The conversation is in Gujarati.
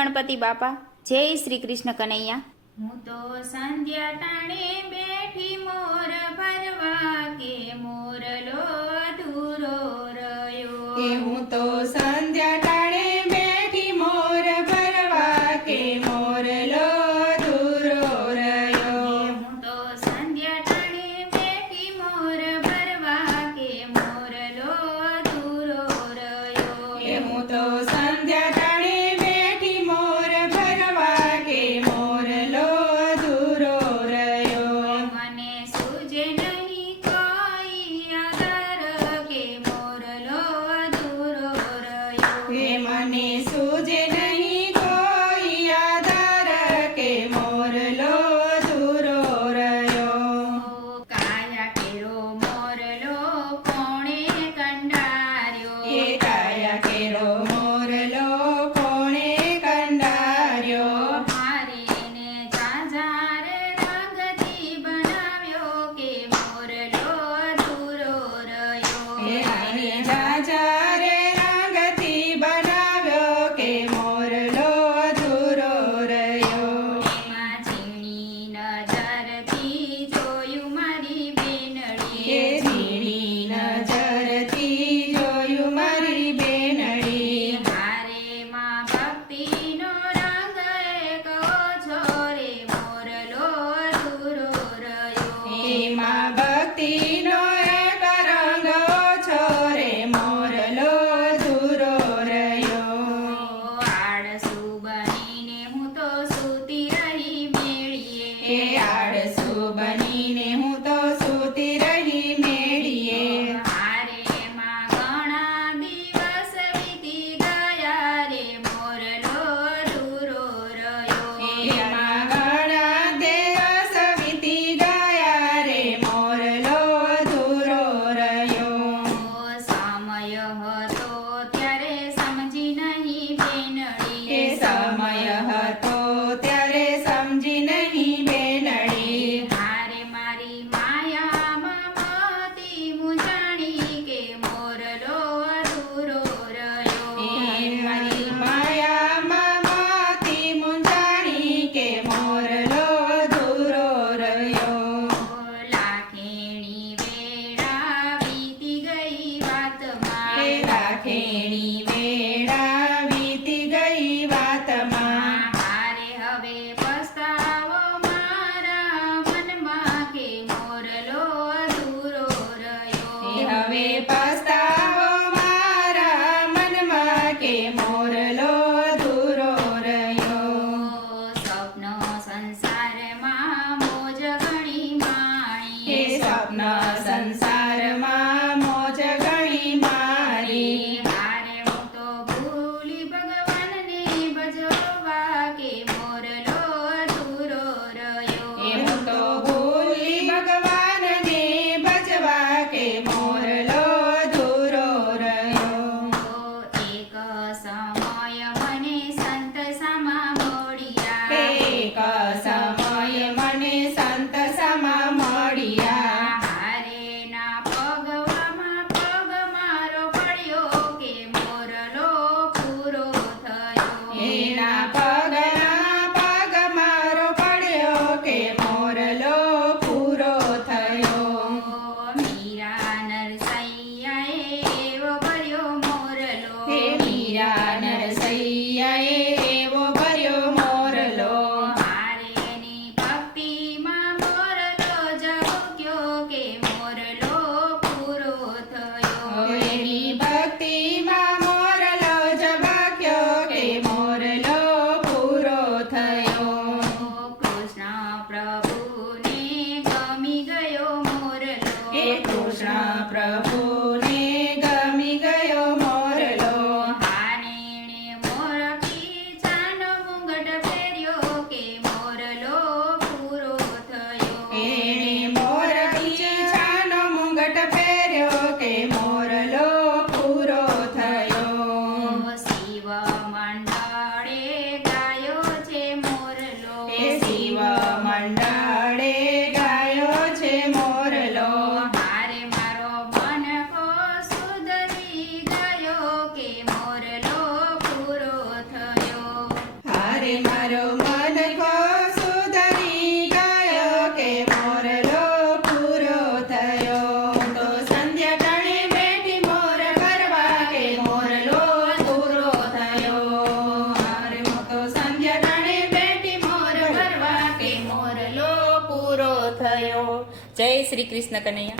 ગણપતિ બાપા, જય શ્રી કૃષ્ણ કનૈયા। હું તો સંધ્યા ટાણે બેઠી મોર ભરવા કે મોરલો અધૂરો રહ્યો। હું તો સંધ્યા ટાણે બેઠી મોર ભરવા કે મોરલો અધૂરો રહ્યો। હું તો સંધ્યા ટાણે બેઠી મોર ભરવા કે મોરલો અધૂરો રહ્યો। હું તો સંધ્યા ટાણે બેઠી મોર ભરવા કે મોરલો અધૂરો રહ્યો। મને સૂજે નહીં કોઈ આધાર કે મોરલો અધૂરો રહ્યો। મને સૂજે નહીં કોઈ આધાર કે મોરલો અધૂરો રહ્યો। કાયા કેરો મોરલો કોણે કંડાર્યો। કાયા કેરો મોરલો કોણે કંડાર્યો। મારે ને ઝાઝાર રંગથી બનાવ્યો કે મોરલો અધૂરો રહ્યો। આને ઝાઝારે રંગથી બનાવ્યો કે મોરલો અધૂરો રહ્યો। એમાં ઝીણી નજરથી જોયું મારી બેનડી। ઝીણી નજરથી જોયું મારી બેનડી। હારે માં ભક્તિનો રંગ એક ઓછો રે મોરલો અધૂરો રહ્યો। એમાં ભક્તિનો એક રંગ ઓછો રે મોરલો અધૂરો રહ્યો। આળસુ બનીને હું તો સૂતી રહી મેળીએ। આળસુ બનીને હું તો સૂતી રહી મેળીએ। હારે માં ઘણા દિવસ વીતી ગયા રે મોરલો અધૂરો રહ્યો। એમાં ઘણા દિવસ વીતી ગયા રે મોરલો અધૂરો રહ્યો। સમય હતો ત્યારે સમજી નહીં બેનડી। સમય હતો ત્યારે સમજી નહીં બેનડી। હારે મારી માયામાં મોતી મૂંઝાણી કે મોરલો અધૂરો રહ્યો। મારી માયામાં મોતી મૂંઝાણી કે મોરલો અધૂરો રહ્યો। લાખેણી વેળા વીતી ગઈ વાતમાં। રાખેણી વેળા વીતી ગઈ વાતમાં। હારે હવે પસ્તાવો મારા મનમાં કે મોરલો અધૂરો રહ્યો। હવે પસ્તાવો મારા મનમાં કે મોરલો અધૂરો રહ્યો। સ્વપ્ન સંસારમાં મોજ ઘણી માણી। સ્વપ્ન સંસારમાં મોજ ઘણી મારી। હારે હું તો ભૂલી ભગવાનને ભજવા કે મોરલો અધૂરો રહ્યો। હું તો ભૂલી ભગવાનને ભજવા કે મોરલો અધૂરો રહ્યો। એક સમય મને સંત સામા મળ્યા। એક સમય મને સંત સમા મળ્યા। હારે ના પગવામાં પગ મારો પડ્યો કે મોરલો પૂરો થયો। એના પગના પગ મારો પડ્યો કે મોરલો પૂરો થયો। મીરા નરસૈયાએ એવો ભર્યો મોરલો। મીરા નરસૈયાએ એવો ભર્યો મોરલો। હારેની ભક્તિમાં મોરલો ઝબક્યો કે મોરલો પૂરો થયો। એની ભક્તિમાં મોરલો ઝબક્યો કે મોરલો પૂરો થયો। કૃષ્ણ પ્રભુને ગમી ગયો મોરલો। કૃષ્ણ પ્રભુને ગમી ગયો મોરલો। હારેણે મોરકી ચાનો મુંગટ ફેર્યો કે મોરલો પૂરો થયો। એણે મોર પીછાનો મુંગટ પહેર્યો કે મોરલો પૂરો થયો। શિવ મંડળે ગાયો છે મોરલો। શિવ મંડળે ગાયો છે મોરલો। હારે મારો મન કો સુધરી ગયો કે મોરલો પૂરો થયો। શ્રી કૃષ્ણ કનૈયા.